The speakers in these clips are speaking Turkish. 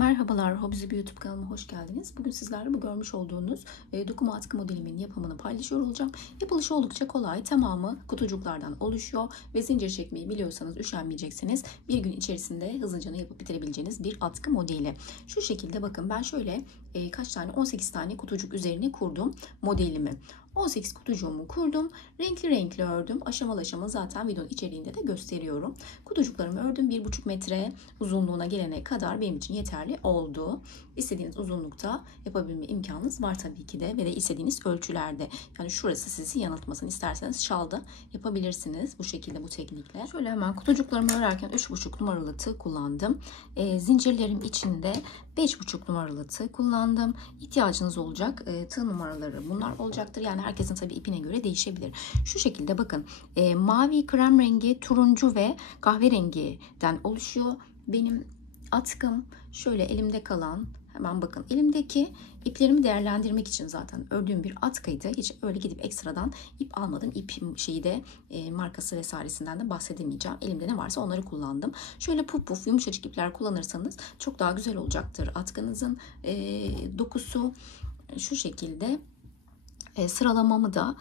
Merhabalar, Hobbizi bir YouTube kanalıma hoş geldiniz. Bugün sizlerle bu görmüş olduğunuz dokuma atkı modelimin yapımını paylaşıyor olacağım. Yapılışı oldukça kolay, tamamı kutucuklardan oluşuyor ve zincir çekmeyi biliyorsanız üşenmeyeceksiniz. Bir gün içerisinde hızlıca yapıp bitirebileceğiniz bir atkı modeli. Şu şekilde bakın ben şöyle kaç tane 18 tane kutucuk üzerine kurdum modelimi. 18 kutucuğumu kurdum. Renkli renkli ördüm. Aşamalı aşamalı zaten videonun içeriğinde de gösteriyorum. Kutucuklarımı ördüm. 1,5 metre uzunluğuna gelene kadar benim için yeterli oldu. İstediğiniz uzunlukta yapabilme imkanınız var tabii ki de ve de istediğiniz ölçülerde. Yani şurası sizi yanıltmasın. İsterseniz şalda yapabilirsiniz bu şekilde, bu teknikle. Şöyle hemen kutucuklarımı örerken 3,5 numaralı tığ kullandım. Zincirlerim içinde 5,5 numaralı tığ kullandım. İhtiyacınız olacak tığ numaraları bunlar olacaktır. Yani herkesin tabii ipine göre değişebilir. Şu şekilde bakın mavi, krem rengi, turuncu ve kahverengiden oluşuyor. Benim atkım şöyle elimde kalan, hemen bakın elimdeki iplerimi değerlendirmek için zaten ördüğüm bir atkıydı. Hiç öyle gidip ekstradan ip almadım. İp şeyi de markası vesairesinden de bahsedemeyeceğim. Elimde ne varsa onları kullandım. Şöyle puf puf yumuşacık ipler kullanırsanız çok daha güzel olacaktır. Atkınızın dokusu şu şekilde. Sıralamamı da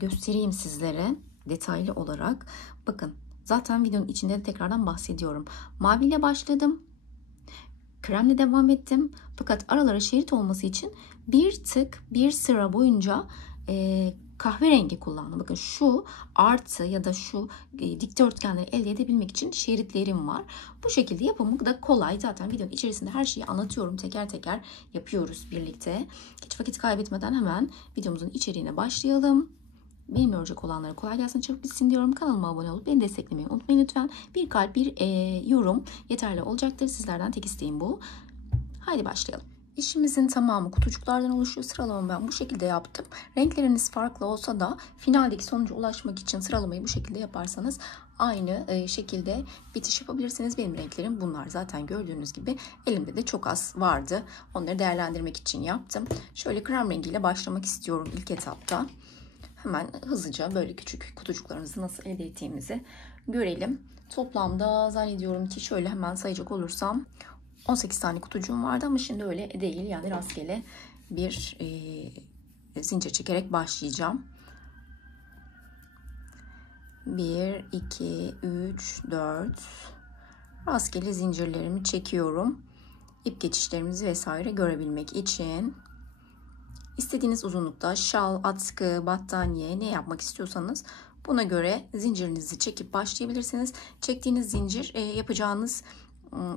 göstereyim sizlere detaylı olarak. Bakın zaten videonun içinde de tekrardan bahsediyorum. Maviyle başladım. Kremle devam ettim. Fakat aralara şerit olması için bir sıra boyunca kahverengi kullandım. Bakın şu artı ya da şu dikdörtgenleri elde edebilmek için şeritlerim var. Bu şekilde yapımı da kolay. Zaten videonun içerisinde her şeyi anlatıyorum. Teker teker yapıyoruz birlikte. Hiç vakit kaybetmeden hemen videomuzun içeriğine başlayalım. Benim örecek olanlara kolay gelsin, çabuk bitsin diyorum. Kanalıma abone olup beni desteklemeyi unutmayın lütfen. Bir kalp, bir yorum yeterli olacaktır. Sizlerden tek isteğim bu. Haydi başlayalım. İşimizin tamamı kutucuklardan oluşuyor. Sıralamamı ben bu şekilde yaptım. Renkleriniz farklı olsa da finaldeki sonuca ulaşmak için sıralamayı bu şekilde yaparsanız aynı şekilde bitiş yapabilirsiniz. Benim renklerim bunlar. Zaten gördüğünüz gibi elimde de çok az vardı. Onları değerlendirmek için yaptım. Şöyle krem rengiyle başlamak istiyorum ilk etapta. Hemen hızlıca böyle küçük kutucuklarımızı nasıl elde ettiğimizi görelim. Toplamda zannediyorum ki şöyle hemen sayacak olursam 18 tane kutucuğum vardı ama şimdi öyle değil. Yani rastgele bir zincir çekerek başlayacağım. 1, 2, 3, 4 rastgele zincirlerimi çekiyorum. İp geçişlerimizi vesaire görebilmek için. İstediğiniz uzunlukta şal, atkı, battaniye ne yapmak istiyorsanız buna göre zincirinizi çekip başlayabilirsiniz. Çektiğiniz zincir yapacağınız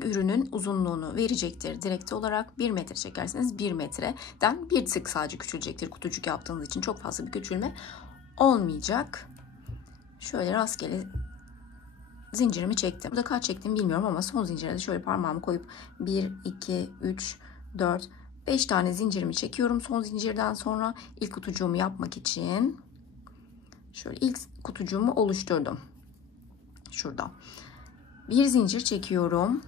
ürünün uzunluğunu verecektir. Direkt olarak 1 metre çekerseniz 1 metreden bir tık sadece küçülecektir. Kutucuk yaptığınız için çok fazla bir küçülme olmayacak. Şöyle rastgele zincirimi çektim. Burada kaç çektim bilmiyorum ama son zincire de şöyle parmağımı koyup 1, 2, 3, 4, 5 tane zincirimi çekiyorum. Son zincirden sonra ilk kutucuğumu yapmak için şöyle ilk kutucuğumu oluşturdum. Şurada. Bir zincir çekiyorum.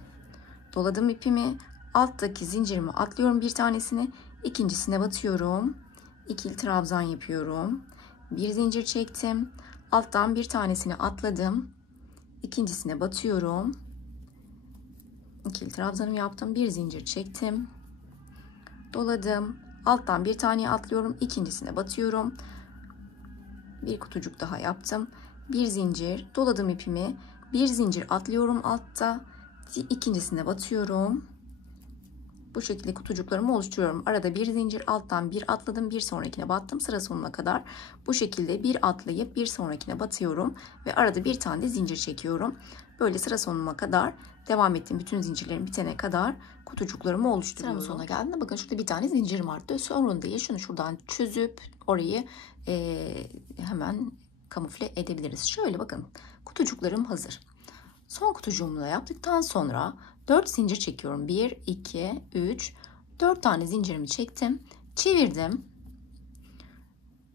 Doladım ipimi. Alttaki zincirimi atlıyorum bir tanesini. İkincisine batıyorum. İkili trabzan yapıyorum. Bir zincir çektim. Alttan bir tanesini atladım. İkincisine batıyorum. İkili trabzanımı yaptım. Bir zincir çektim. Doladım. Alttan bir tane atlıyorum. İkincisine batıyorum. Bir kutucuk daha yaptım. Bir zincir. Doladım ipimi. Bir zincir atlıyorum altta. İkincisine batıyorum. Bu şekilde kutucuklarımı oluşturuyorum. Arada bir zincir, alttan bir atladım. Bir sonrakine battım. Sıra sonuna kadar bu şekilde bir atlayıp bir sonrakine batıyorum. Ve arada bir tane de zincir çekiyorum. Böyle sıra sonuna kadar devam ettim. Bütün zincirlerim bitene kadar kutucuklarımı oluşturuyorum. Sıramın sonuna geldiğinde bakın şurada bir tane zincirim vardı. Sonra değil şunu şuradan çözüp orayı hemen kamufle edebiliriz. Şöyle bakın kutucuklarım hazır. Son kutucuğumu da yaptıktan sonra 4 zincir çekiyorum. 1, 2, 3, 4 tane zincirimi çektim. Çevirdim.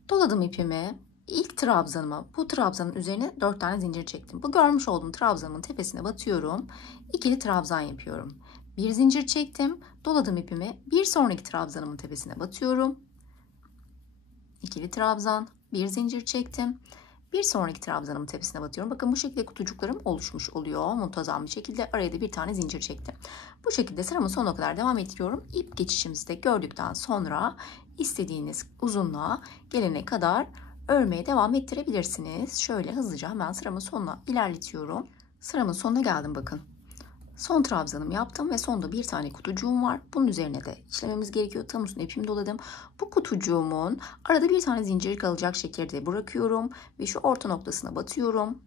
Doladım ipimi. İlk trabzanıma, bu trabzanın üzerine 4 tane zincir çektim. Bu görmüş olduğum trabzanın tepesine batıyorum. İkili trabzan yapıyorum. Bir zincir çektim. Doladım ipimi. Bir sonraki trabzanımın tepesine batıyorum. İkili trabzan. Bir zincir çektim. Bir sonraki trabzanımın tepesine batıyorum. Bakın bu şekilde kutucuklarım oluşmuş oluyor. Muntazam bir şekilde araya da bir tane zincir çektim. Bu şekilde sıramın sonuna kadar devam ettiriyorum. İp geçişimizi de gördükten sonra istediğiniz uzunluğa gelene kadar örmeye devam ettirebilirsiniz. Şöyle hızlıca hemen sıramın sonuna ilerletiyorum. Sıramın sonuna geldim bakın. Son trabzanımı yaptım ve sonda bir tane kutucuğum var. Bunun üzerine de işlememiz gerekiyor. Tam üstüne ipimi doladım. Bu kutucuğumun arada bir tane zincir kalacak şekilde bırakıyorum ve şu orta noktasına batıyorum.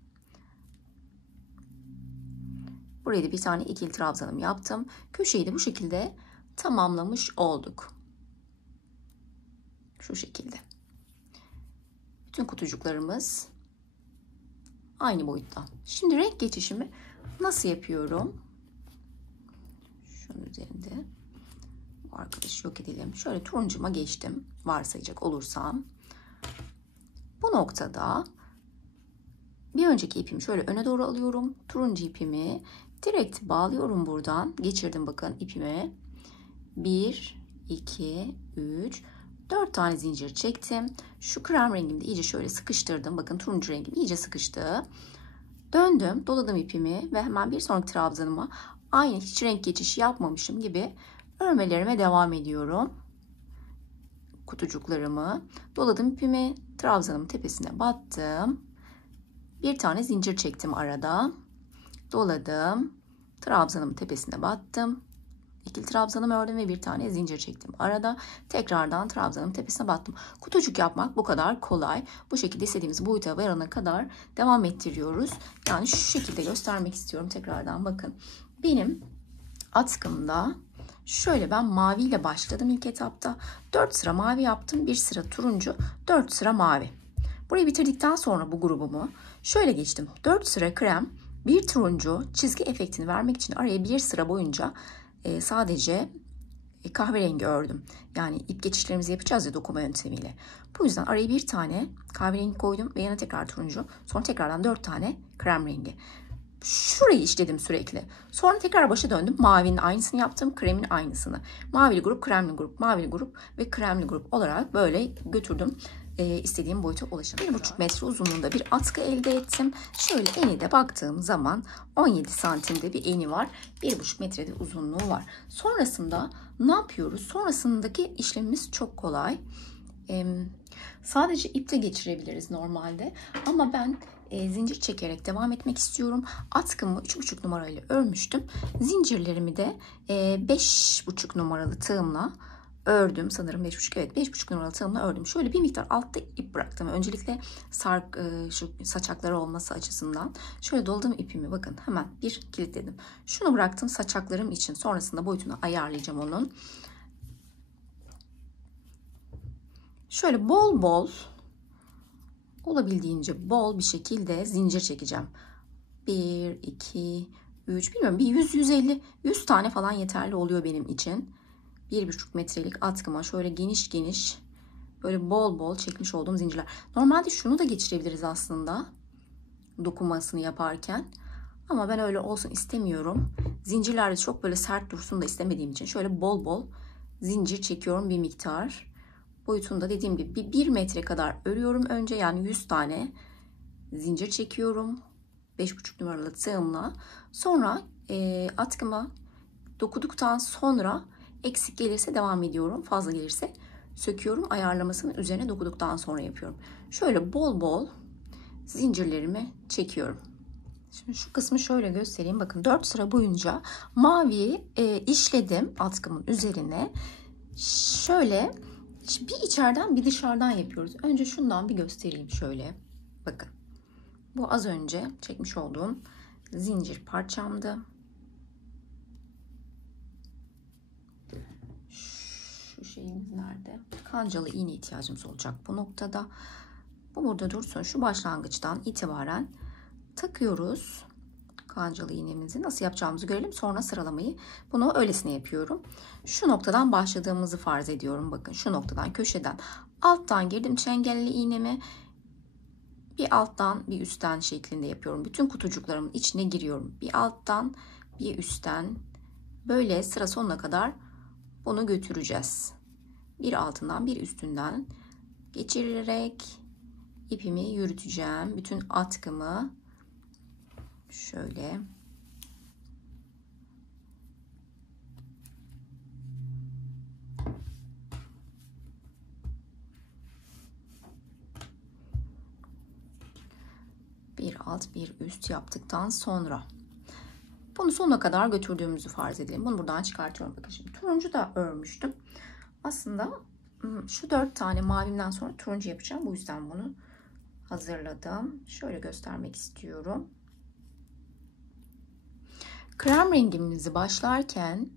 Buraya da bir tane ikili trabzanım yaptım. Köşeyi de bu şekilde tamamlamış olduk. Şu şekilde. Bütün kutucuklarımız aynı boyutta. Şimdi renk geçişimi nasıl yapıyorum? Şunun üzerinde bu arkadaşı yok edelim. Şöyle turuncuma geçtim. Varsayacak olursam. Bu noktada bir önceki ipimi şöyle öne doğru alıyorum. Turuncu ipimi direkt bağlıyorum buradan. Geçirdim bakın ipime. 1, 2, 3, 4 tane zincir çektim. Şu krem rengimi de iyice şöyle sıkıştırdım. Bakın turuncu rengim iyice sıkıştı. Döndüm, doladım ipimi ve hemen bir sonraki trabzanıma aynı hiç renk geçişi yapmamışım gibi örmelerime devam ediyorum. Kutucuklarımı doladım ipimi, trabzanımın tepesine battım. Bir tane zincir çektim arada. Doladım. Trabzanımın tepesine battım. İkili trabzanımı ördüm ve bir tane zincir çektim arada. Tekrardan trabzanın tepesine battım. Kutucuk yapmak bu kadar kolay. Bu şekilde istediğimiz boyuta varana kadar devam ettiriyoruz. Yani şu şekilde göstermek istiyorum tekrardan bakın. Benim atkımda şöyle ben maviyle başladım ilk etapta. 4 sıra mavi yaptım. 1 sıra turuncu, 4 sıra mavi. Burayı bitirdikten sonra bu grubumu şöyle geçtim. 4 sıra krem, 1 turuncu çizgi efektini vermek için araya bir sıra boyunca sadece kahverengi ördüm. Yani ip geçişlerimizi yapacağız ya dokuma yöntemiyle. Bu yüzden araya bir tane kahverengi koydum ve yana tekrar turuncu. Sonra tekrardan 4 tane krem rengi. Şurayı işledim sürekli. Sonra tekrar başa döndüm. Mavinin aynısını yaptım. Kremin aynısını. Mavili grup, kremli grup, mavili grup ve kremli grup olarak böyle götürdüm. İstediğim boyuta ulaştım. 1,5 metre uzunluğunda bir atkı elde ettim. Şöyle eni de baktığım zaman 17 santimde bir eni var. 1,5 metrede uzunluğu var. Sonrasında ne yapıyoruz? Sonrasındaki işlemimiz çok kolay. Sadece ipte geçirebiliriz normalde. Ama ben zincir çekerek devam etmek istiyorum. Atkımı 3,5 numarayla örmüştüm. Zincirlerimi de 5,5 numaralı tığımla ördüm. Sanırım 5,5, evet 5,5 numaralı tığımla ördüm. Şöyle bir miktar altta ip bıraktım. Öncelikle şu saçakları olması açısından. Şöyle doladım ipimi bakın hemen bir kilitledim. Şunu bıraktım saçaklarım için. Sonrasında boyutunu ayarlayacağım onun. Şöyle bol bol, olabildiğince bol bir şekilde zincir çekeceğim. 1, 2, 3, bilmiyorum bir 100 tane falan yeterli oluyor benim için. 1,5 metrelik atkıma şöyle geniş geniş böyle bol bol çekmiş olduğum zincirler. Normalde şunu da geçirebiliriz aslında dokumasını yaparken. Ama ben öyle olsun istemiyorum. Zincirler de çok böyle sert dursun da istemediğim için şöyle bol bol zincir çekiyorum bir miktar. Boyutunda dediğim gibi 1 metre kadar örüyorum önce, yani 100 tane zincir çekiyorum 5,5 numaralı tığımla. Sonra atkıma dokuduktan sonra eksik gelirse devam ediyorum, fazla gelirse söküyorum. Ayarlamasını üzerine dokuduktan sonra yapıyorum. Şöyle bol bol zincirlerimi çekiyorum. Şimdi şu kısmı şöyle göstereyim. Bakın 4 sıra boyunca mavi işledim atkımın üzerine. Şöyle bir içeriden bir dışarıdan yapıyoruz. Önce şundan bir göstereyim şöyle. Bakın. Bu az önce çekmiş olduğum zincir parçamdı. Şu şeyimiz nerede? Kancalı iğne ihtiyacımız olacak bu noktada. Bu burada dursun. Şu başlangıçtan itibaren takıyoruz. Kancalı iğnemizi nasıl yapacağımızı görelim. Sonra sıralamayı bunu öylesine yapıyorum. Şu noktadan başladığımızı farz ediyorum. Bakın şu noktadan, köşeden alttan girdim çengelli iğnemi. Bir alttan bir üstten şeklinde yapıyorum. Bütün kutucuklarımın içine giriyorum. Bir alttan bir üstten böyle sıra sonuna kadar bunu götüreceğiz. Bir altından bir üstünden geçirerek ipimi yürüteceğim. Bütün atkımı şöyle bir alt bir üst yaptıktan sonra bunu sonuna kadar götürdüğümüzü farz edelim. Bunu buradan çıkartıyorum. Bakın şimdi turuncu da örmüştüm. Aslında şu 4 tane mavimden sonra turuncu yapacağım. Bu yüzden bunu hazırladım. Şöyle göstermek istiyorum. Krem rengimizi başlarken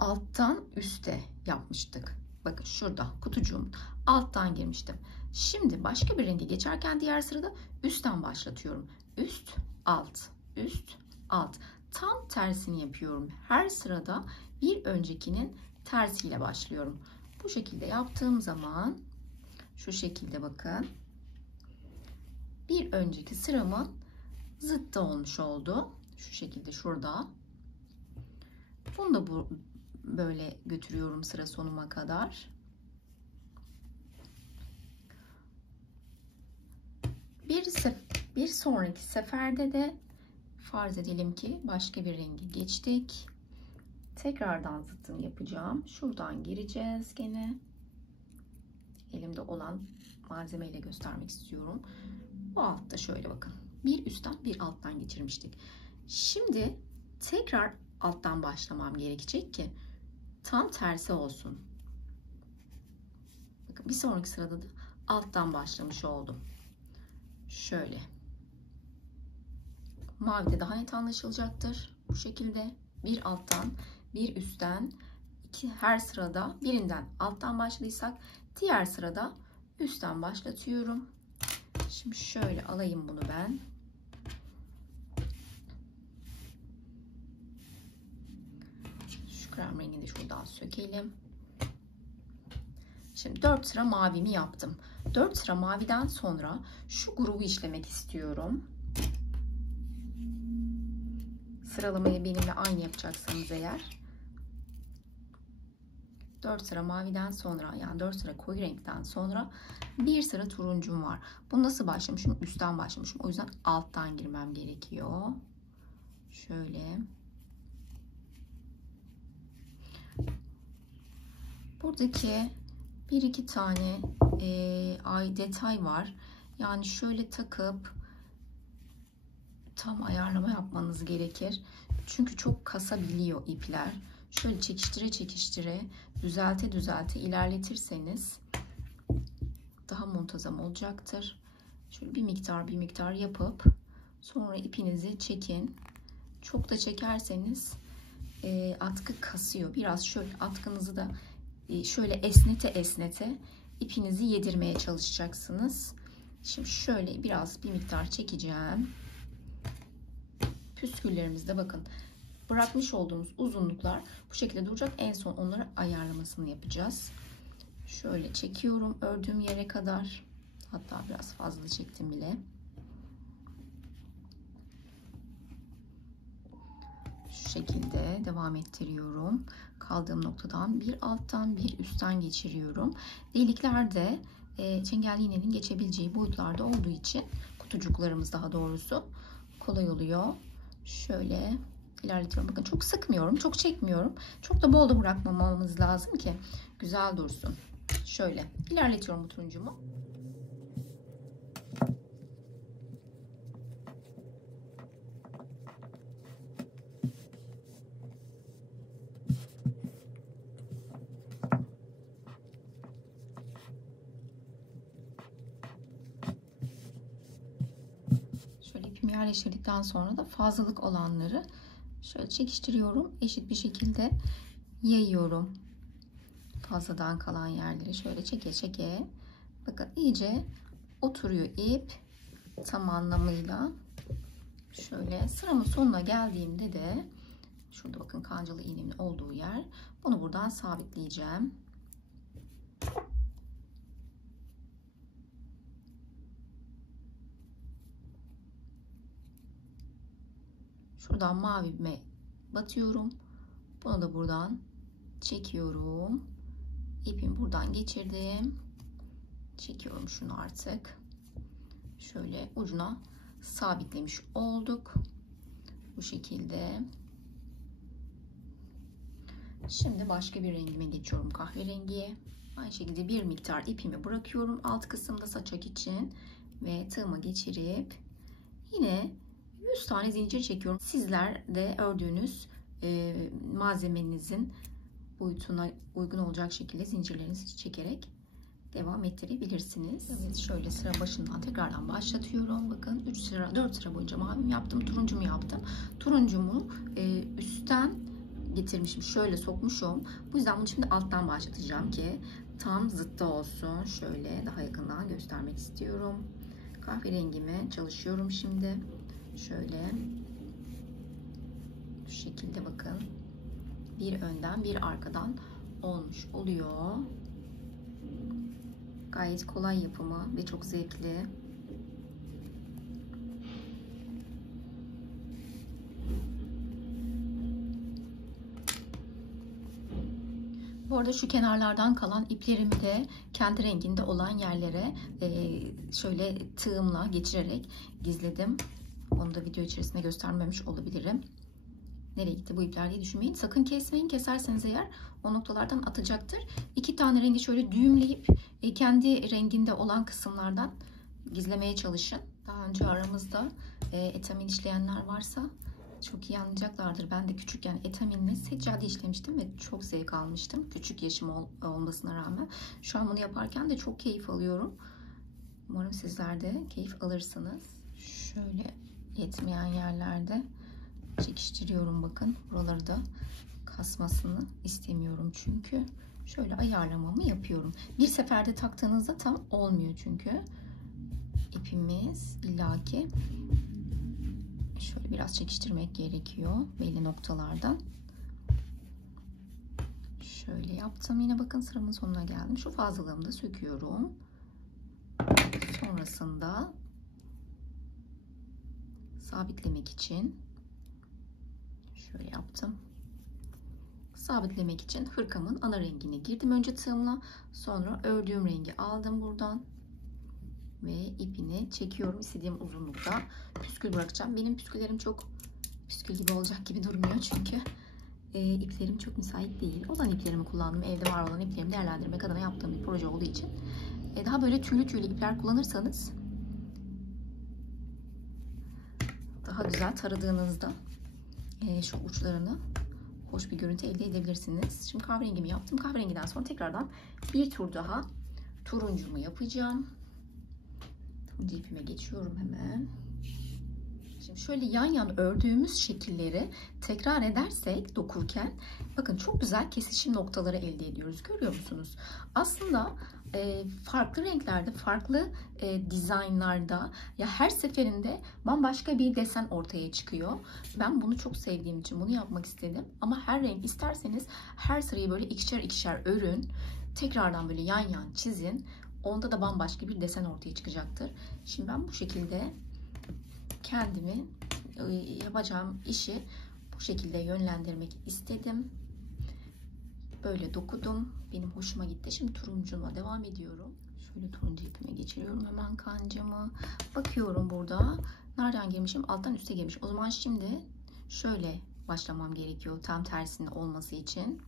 alttan üste yapmıştık. Bakın şurada kutucuğum alttan girmiştim. Şimdi başka bir renge geçerken diğer sırada üstten başlatıyorum. Üst, alt, üst, alt. Tam tersini yapıyorum. Her sırada bir öncekinin tersiyle başlıyorum. Bu şekilde yaptığım zaman şu şekilde bakın. Bir önceki sıramın zıttı olmuş oldu. Şu şekilde şurada. Bunu da böyle götürüyorum sıra sonuma kadar. Bir sonraki seferde de farz edelim ki başka bir rengi geçtik. Tekrardan zıttını yapacağım. Şuradan gireceğiz gene. Elimde olan malzemeyle göstermek istiyorum. Bu altta şöyle bakın. Bir üstten bir alttan geçirmiştik. Şimdi tekrar alttan başlamam gerekecek ki tam tersi olsun. Bakın bir sonraki sırada da alttan başlamış oldum. Şöyle. Mavi de daha net anlaşılacaktır. Bu şekilde bir alttan bir üstten her sırada birinden alttan başladıysak diğer sırada üstten başlatıyorum. Şimdi şöyle alayım bunu ben. Şu krem rengini de şuradan sökelim. Şimdi 4 sıra mavimi yaptım. 4 sıra maviden sonra şu grubu işlemek istiyorum. Sıralamayı benimle aynı yapacaksanız eğer 4 sıra maviden sonra, yani 4 sıra koyu renkten sonra bir sıra turuncum var. Bu nasıl başlamışım? Üstten başlamışım. O yüzden alttan girmem gerekiyor. Şöyle. Buradaki bir iki tane detay var. Yani şöyle takıp tam ayarlama yapmanız gerekir. Çünkü çok kasabiliyor ipler. Şöyle çekiştire çekiştire, düzelte düzelte ilerletirseniz daha muntazam olacaktır. Şöyle bir miktar yapıp sonra ipinizi çekin. Çok da çekerseniz atkı kasıyor. Biraz şöyle atkınızı da şöyle esnete esnete ipinizi yedirmeye çalışacaksınız. Şimdi şöyle bir miktar çekeceğim. Püsküllerimizde bakın bırakmış olduğumuz uzunluklar bu şekilde duracak. En son onları ayarlamasını yapacağız. Şöyle çekiyorum ördüğüm yere kadar. Hatta biraz fazla çektim bile. Şu şekilde devam ettiriyorum. Kaldığım noktadan bir alttan bir üstten geçiriyorum. Delikler de çengelli iğnenin geçebileceği boyutlarda olduğu için kutucuklarımız daha doğrusu kolay oluyor. Şöyle ilerletiyorum. Bakın çok sıkmıyorum, çok çekmiyorum. Çok da bol da bırakmamamız lazım ki güzel dursun. Şöyle ilerletiyorum bu turuncumu. Şöyle ipimi yerleştirdikten sonra da fazlalık olanları şöyle çekiştiriyorum. Eşit bir şekilde yayıyorum. Fazladan kalan yerleri şöyle çeke çeke. Bakın iyice oturuyor ip tam anlamıyla. Şöyle sıramın sonuna geldiğimde de şurada bakın kancalı iğnemin olduğu yer. Bunu buradan sabitleyeceğim. Şuradan mavime batıyorum. Bunu da buradan çekiyorum. İpimi buradan geçirdim. Çekiyorum şunu artık. Şöyle ucuna sabitlemiş olduk. Bu şekilde. Şimdi başka bir rengime geçiyorum, kahverengiye. Aynı şekilde bir miktar ipimi bırakıyorum alt kısımda saçak için ve tığıma geçirip yine 100 tane zincir çekiyorum. Sizler de ördüğünüz malzemenizin boyutuna uygun olacak şekilde zincirlerinizi çekerek devam ettirebilirsiniz. Evet, şöyle sıra başından tekrardan başlatıyorum. Bakın 3 sıra 4 sıra boyunca mavimi yaptım, turuncumu yaptım. Turuncumu üstten getirmişim, şöyle sokmuşum. Bu yüzden bunu şimdi alttan başlatacağım ki tam zıttı olsun. Şöyle daha yakından göstermek istiyorum. Kahverengime çalışıyorum şimdi. Şöyle şu şekilde bakın. Bir önden bir arkadan olmuş oluyor. Gayet kolay yapımı ve çok zevkli. Bu arada şu kenarlardan kalan iplerimi de kendi renginde olan yerlere şöyle tığımla geçirerek gizledim. Onu da video içerisinde göstermemiş olabilirim. Nereye gitti bu ipler diye düşünmeyin. Sakın kesmeyin. Keserseniz eğer o noktalardan atacaktır. 2 tane rengi şöyle düğümleyip kendi renginde olan kısımlardan gizlemeye çalışın. Daha önce aramızda etamin işleyenler varsa çok iyi anlayacaklardır. Ben de küçükken etaminle seccade işlemiştim ve çok zevk almıştım. Küçük yaşım olmasına rağmen. Şu an bunu yaparken de çok keyif alıyorum. Umarım sizler de keyif alırsınız. Şöyle yetmeyen yerlerde çekiştiriyorum bakın. Buraları da kasmasını istemiyorum çünkü. Şöyle ayarlamamı yapıyorum. Bir seferde taktığınızda tam olmuyor çünkü. İpimiz illaki şöyle biraz çekiştirmek gerekiyor belli noktalardan. Şöyle yaptım. Yine bakın sıramın sonuna geldim. Şu fazlalığımı da söküyorum. Sonrasında sabitlemek için şöyle yaptım. Sabitlemek için hırkamın ana rengine girdim önce tığımla. Sonra ördüğüm rengi aldım buradan. Ve ipini çekiyorum. İstediğim uzunlukta püskül bırakacağım. Benim püsküllerim çok püskül gibi olacak gibi durmuyor çünkü iplerim çok müsait değil. Olan iplerimi kullandım. Evde var olan iplerimi değerlendirmek adına yaptığım bir proje olduğu için. Daha böyle tüylü tüylü ipler kullanırsanız daha güzel taradığınızda şu uçlarını hoş bir görüntü elde edebilirsiniz. Şimdi kahverengimi yaptım. Kahverengiden sonra tekrardan bir tur daha turuncumu yapacağım. Turuncu ipime geçiyorum hemen. Şimdi şöyle yan yan ördüğümüz şekilleri tekrar edersek dokurken bakın çok güzel kesişim noktaları elde ediyoruz. Görüyor musunuz? Aslında farklı renklerde, farklı dizaynlarda ya her seferinde bambaşka bir desen ortaya çıkıyor. Ben bunu çok sevdiğim için bunu yapmak istedim. Ama her renk isterseniz her sırayı böyle ikişer ikişer örün. Tekrardan böyle yan yan çizin. Onda da bambaşka bir desen ortaya çıkacaktır. Şimdi ben bu şekilde kendimi yapacağım işi bu şekilde yönlendirmek istedim. Böyle dokudum. Benim hoşuma gitti. Şimdi turuncuma devam ediyorum. Şöyle turuncu ipime geçiriyorum hemen kancamı. Bakıyorum burada. Nereden girmişim? Alttan üste girmiş. O zaman şimdi şöyle başlamam gerekiyor. Tam tersine olması için.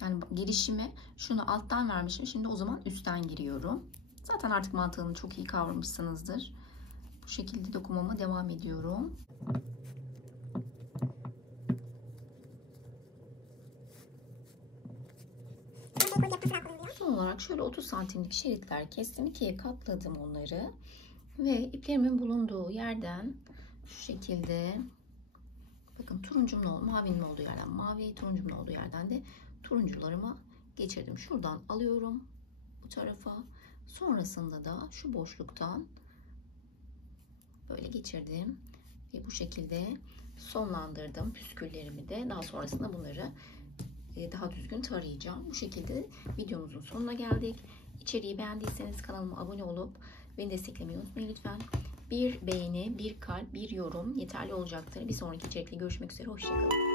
Yani girişimi şunu alttan vermişim. Şimdi o zaman üstten giriyorum. Zaten artık mantığını çok iyi kavramışsınızdır. Bu şekilde dokumama devam ediyorum. Son olarak şöyle 30 santimlik şeritler kestim. İkiye katladım onları. Ve iplerimin bulunduğu yerden şu şekilde bakın turuncumun olduğu, mavinin olduğu yerden mavi, turuncumun olduğu yerden de turuncularımı geçirdim. Şuradan alıyorum bu tarafa. Sonrasında da şu boşluktan böyle geçirdim. Ve bu şekilde sonlandırdım püsküllerimi de. Daha sonrasında bunları daha düzgün tarayacağım. Bu şekilde videomuzun sonuna geldik. İçeriği beğendiyseniz kanalıma abone olup beni desteklemeyi unutmayın lütfen. Bir beğeni, bir kalp, bir yorum yeterli olacaktır. Bir sonraki içerikte görüşmek üzere. Hoşçakalın.